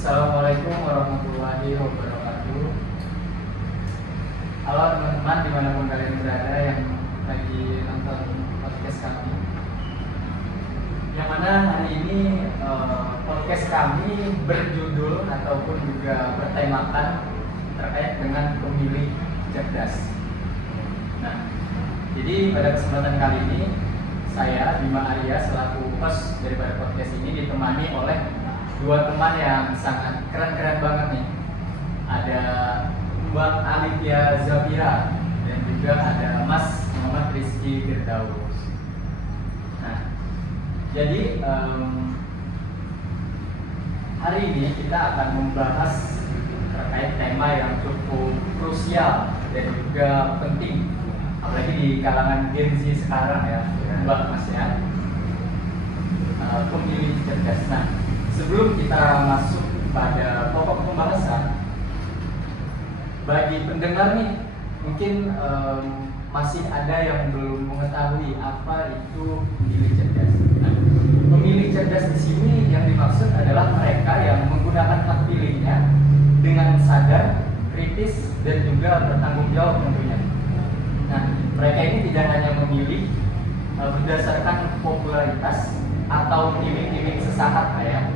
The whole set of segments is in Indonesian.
Assalamualaikum warahmatullahi wabarakatuh. Halo teman-teman dimanapun kalian berada yang lagi nonton podcast kami. Yang mana hari ini podcast kami berjudul ataupun juga bertemakan terkait dengan pemilih cerdas. Nah, jadi pada kesempatan kali ini saya Bima Arya selaku host daripada podcast ini ditemani oleh dua teman yang sangat keren-keren banget nih. Ada Mbak Alivia Zafira dan juga ada Mas Muhammad Rizky Firdaus. Nah, jadi hari ini kita akan membahas terkait tema yang cukup krusial dan juga penting, apalagi di kalangan Gen Z sekarang ya, Mbak Mas ya, pemilih cerdas. Nah, sebelum kita masuk pada pokok pembahasan, bagi pendengar nih mungkin masih ada yang belum mengetahui apa itu pemilih cerdas. Nah, pemilih cerdas di sini yang dimaksud adalah mereka yang menggunakan hak pilihnya dengan sadar, kritis, dan juga bertanggung jawab tentunya. Nah, mereka ini tidak hanya memilih berdasarkan popularitas atau iming-iming sesaat ya,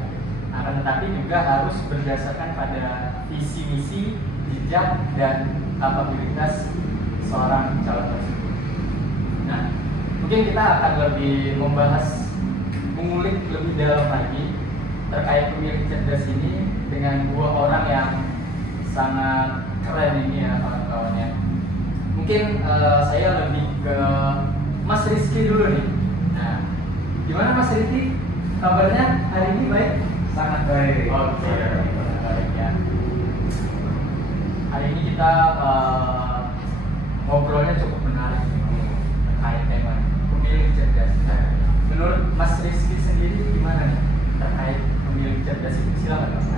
akan tetapi juga harus berdasarkan pada visi misi, jejak, dan kapabilitas seorang calon tersebut. Nah, mungkin kita akan lebih mengulik lebih dalam lagi terkait pemilih cerdas ini dengan dua orang yang sangat keren ini ya kawan-kawannya. Mungkin saya lebih ke Mas Rizky dulu nih. Nah, gimana Mas Rizky? Kabarnya hari ini baik? Sangat baik. Oke, baik ya. Hari ini kita ngobrolnya cukup menarik terkait tema pemilih cerdas. Menurut Mas Rizky sendiri gimana nih terkait pemilih cerdas itu? Silakan Mas.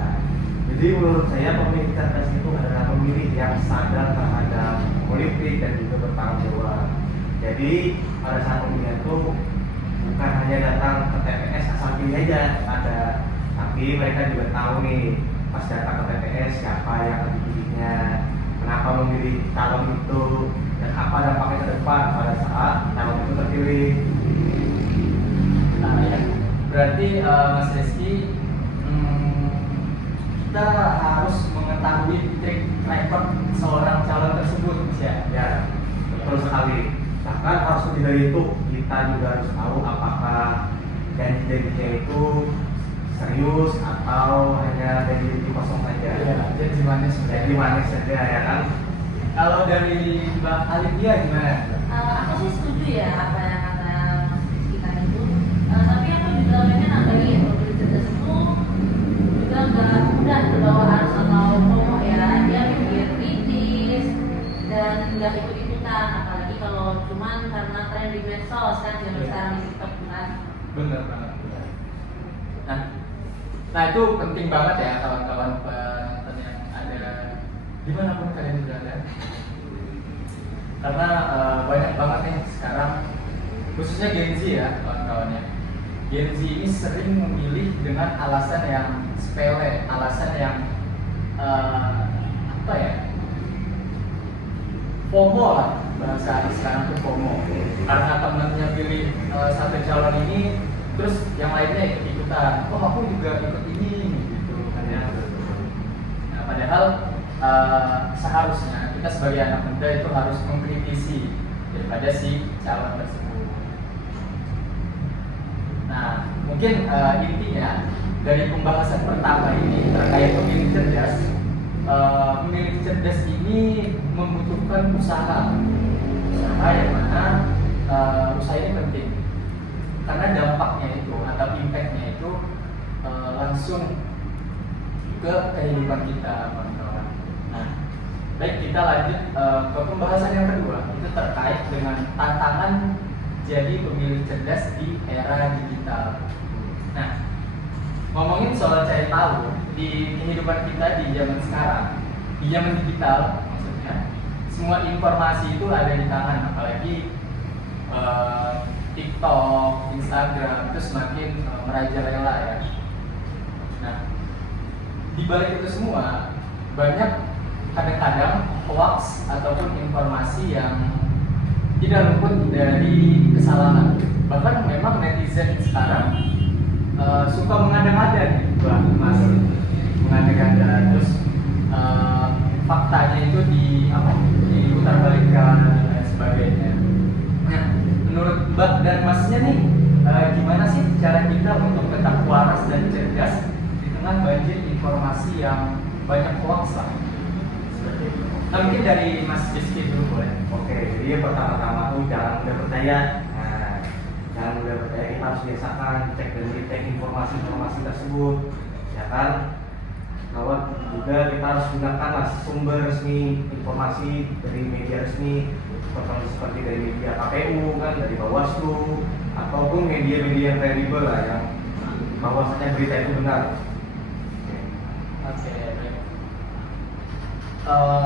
Jadi menurut saya pemilih cerdas itu adalah pemilih yang sadar terhadap politik dan juga bertanggung jawab. Jadi pada saat pemilihan itu bukan hanya datang ke TPS asal pilih aja, tapi mereka juga tahu nih pas datang ke TPS siapa yang akan dipilihnya, kenapa memilih calon itu, dan apa dampaknya ke depan pada saat calon itu terpilih. Nah ya, berarti Mas Rizky, kita harus mengetahui trik record seorang calon tersebut ya. Ya, betul sekali. Bahkan harus lebih dari itu, kita juga harus tahu apakah janji-janjinya itu serius atau hanya janji kosong saja. Iya, janji manis. Janji manis saja ya kan. Kalau dari Mbak Alivia gimana? Aku sih setuju ya apa yang kata Mas Rizky tadi itu. Tapi aku juga pengen nambahin pemilih cerdas itu juga nggak mudah terbawa arus atau promo ya. Dia mikir kritis dan nggak ikut-ikutan. Apalagi kalau cuman karena tren di medsos kan zaman sekarang di TikTok kan. Bener banget. Nah itu penting banget ya kawan-kawan penonton yang ada dimanapun kalian berada. Karena banyak banget nih sekarang, khususnya Gen Z ya kawan-kawannya. Gen Z ini sering memilih dengan alasan yang sepele, alasan yang apa ya? FOMO lah bahasa sekarang tuh FOMO. Karena temennya pilih satu calon ini, terus yang lainnya ikut-ikutan. Oh aku juga ikut ini gitu kan ya. Nah padahal seharusnya kita sebagai anak muda itu harus mengkritisi daripada si calon tersebut. Nah mungkin intinya dari pembahasan pertama ini terkait pemilih cerdas. Pemilih cerdas ini membutuhkan usaha yang mana usaha ini penting karena dampaknya itu atau impactnya itu langsung ke kehidupan kita kawan-kawan. Nah, baik kita lanjut ke pembahasan yang kedua, itu terkait dengan tantangan jadi pemilih cerdas di era digital. Nah, ngomongin soal cari tahu di kehidupan kita di zaman sekarang, di zaman digital maksudnya, semua informasi itu ada di tangan, apalagi TikTok, Instagram itu semakin merajalela ya. Nah, di balik itu semua banyak kadang-kadang hoax ataupun informasi yang tidak luput dari kesalahan. Bahkan memang netizen sekarang suka mengada-ngada nih, Mas, mengada-ngada terus faktanya itu diputarbalikkan dan lain sebagainya. Nah, menurut Mbak dan Masnya nih, gimana sih cara kita untuk tetap waras dan cerdas di tengah banjir informasi yang banyak hoax lah? Seperti itu. Nah, mungkin dari Mas Rizky dulu boleh. Oke, jadi yang pertama-tama tuh jangan mudah percaya. Nah, jangan mudah percaya, kita harus biasakan cek dan cek informasi-informasi tersebut, ya kan? Bahwa juga kita harus gunakanlah sumber resmi informasi dari media resmi, seperti dari media KPU kan, dari Bawaslu, ataupun media-media yang kredibel lah yang bahwasanya berita itu benar. Oke, baik.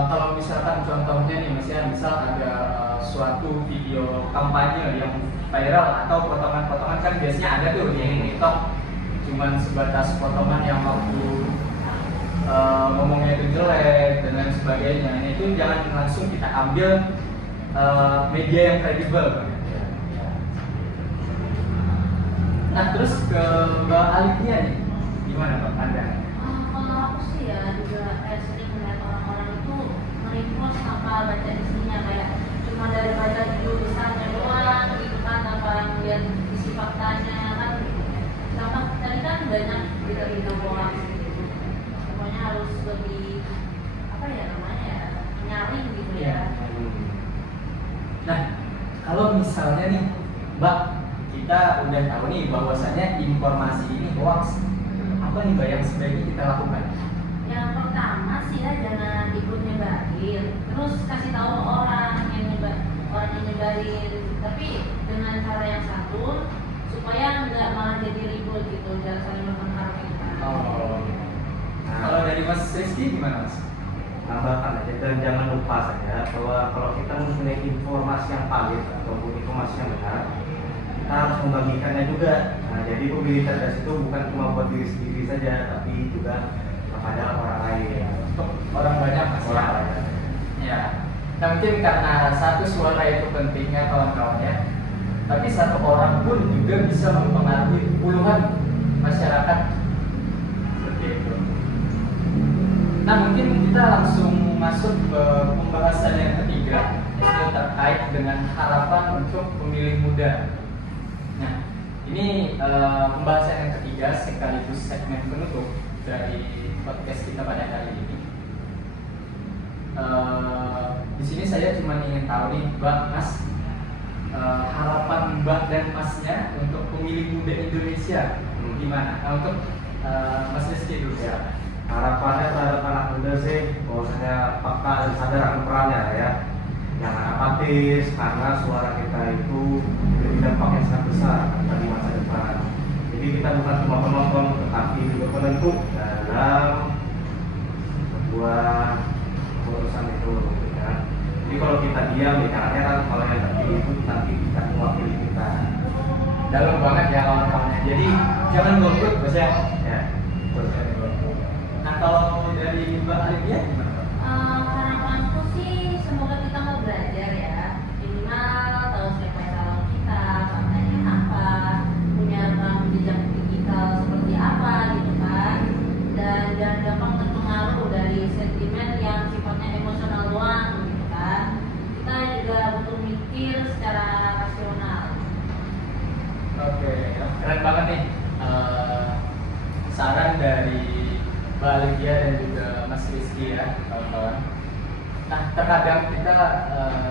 Kalau misalkan contohnya nih, misalnya ada suatu video kampanye yang viral atau potongan-potongan, kan biasanya ada tuh di TikTok, cuman sebatas potongan yang waktu ngomongnya itu jelek dan lain sebagainya. Nah, itu jangan langsung kita ambil media yang kredibel. Nah, terus ke Mbak Alifnya nih, gimana Mbak Anda? Kalau aku sih ya juga sering melihat orang-orang itu merepost tanpa baca isinya, kayak cuma dari baca tulisannya doang gitu kan, tanpa melihat isi faktanya kan gitu. Sama tadi kan banyak berita-berita bohong gitu. Pokoknya harus lebih apa ya namanya ya, nyaring gitu ya. Nah, kalau misalnya nih Mbak, kita udah tahu nih bahwasannya informasi ini hoax, apa nih Mbak yang sebaiknya kita lakukan? Yang pertama sih ya, jangan ikut nyebarin, terus kasih tahu orang yang nyebarin, tapi dengan cara yang satu supaya nggak malah jadi ribut gitu, jangan saling mempengaruhi kan. Oh. Kalau dari Mas Rizky gimana Mas? Tambahkan aja, dan jangan lupa saja bahwa kalau kita mempunyai informasi yang valid ataupun informasi yang benar, kita harus membagikannya juga. Nah, jadi pemilih cerdas itu bukan cuma buat diri sendiri saja, tapi juga kepada orang lain. Untuk orang banyak Mas. Orang lain. Ya. Nah, mungkin karena satu suara itu pentingnya kawan-kawan ya. Tapi satu orang pun juga bisa mempengaruhi puluhan masyarakat. Seperti itu. Nah, mungkin kita langsung masuk ke pembahasan yang ketiga, yaitu terkait dengan harapan untuk pemilih muda. Nah, ini pembahasan yang ketiga sekaligus segmen penutup dari podcast kita pada hari ini. Di sini saya cuma ingin tahu nih, Mbak, Mas, harapan Mbak dan Masnya untuk pemilih muda Indonesia gimana? Nah, untuk Mas Rizky dulu ya. Harapannya terhadap anak muda sih bahwasanya peka dan sadar akan perannya ya. Jangan apatis, karena suara kita itu memiliki dampak yang sangat besar bagi masa depan. Jadi kita bukan cuma penonton, tetapi juga penentu dalam sebuah urusan itu ya. Jadi kalau kita diam, ya jangan heran kalau yang terpilih itu nanti kita mewakili kita. Dalam banget ya kawan-kawannya. Jadi jangan golput, Bos ya. Ya, terus. Nah, kalau dari Mbak Alifia gimana, Pak? Harapanku sih semoga kita mau belajar ya, minimal tahu siapa calon kita, partainya apa, punya rekam jejak digital seperti apa gitu kan, dan jangan gampang terpengaruh dari sentimen yang sifatnya emosional doang gitu kan. Kita juga butuh mikir secara rasional. Oke, keren banget nih saran dari Mbak Alifia dan juga Mas Rizky ya, kawan-kawan. Nah, terkadang kita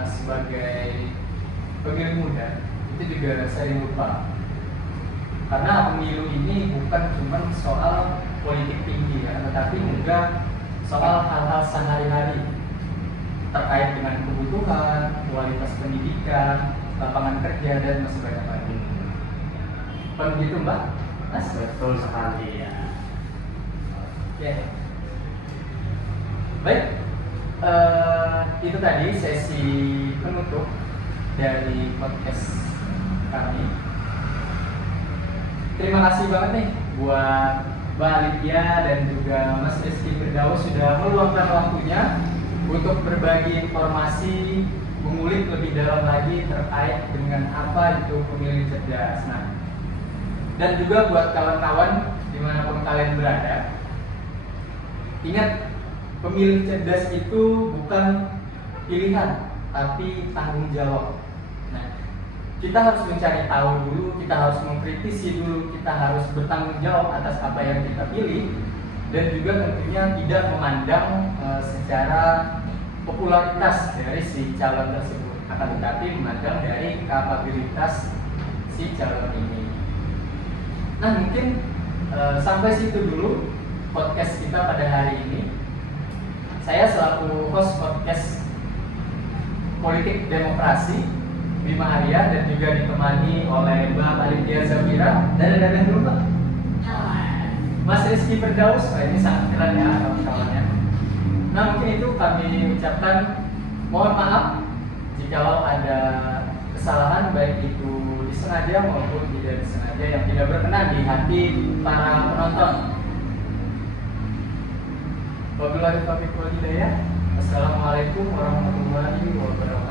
sebagai pemilih muda itu juga sering lupa, karena pemilu ini bukan cuma soal politik tinggi ya, tetapi juga soal hal-hal sehari-hari terkait dengan kebutuhan, kualitas pendidikan, lapangan kerja, dan masih banyak lagi. Begitu Mbak? Mas? Betul sekali ya. Oke. Baik, itu tadi sesi penutup dari podcast kami. Terima kasih banget nih buat Mbak Alipia dan juga Mas Rizky Firdaus sudah meluangkan waktunya untuk berbagi informasi, mengulik lebih dalam lagi terkait dengan apa itu pemilih cerdas. Nah, dan juga buat kawan-kawan dimanapun kalian berada, ingat, pemilih cerdas itu bukan pilihan, tapi tanggung jawab. Nah, kita harus mencari tahu dulu, kita harus mengkritisi dulu, kita harus bertanggung jawab atas apa yang kita pilih, dan juga tentunya tidak memandang secara popularitas dari si calon tersebut, akan tetapi memandang dari kapabilitas si calon ini. Nah, mungkin sampai situ dulu podcast kita pada hari ini. Saya selaku host podcast Politik Demokrasi, Bima Arya, dan juga ditemani oleh Mbak Alipia Zafira dan ada dulu Mbak Mas Rizky Firdaus. Ini sangat keren ya kawan-kawannya. Nah, mungkin itu kami ucapkan mohon maaf jikalau ada kesalahan, baik itu disengaja maupun tidak disengaja, yang tidak berkenan di hati para penonton. Wabillahi taufiq wal hidayah. Assalamualaikum warahmatullahi wabarakatuh.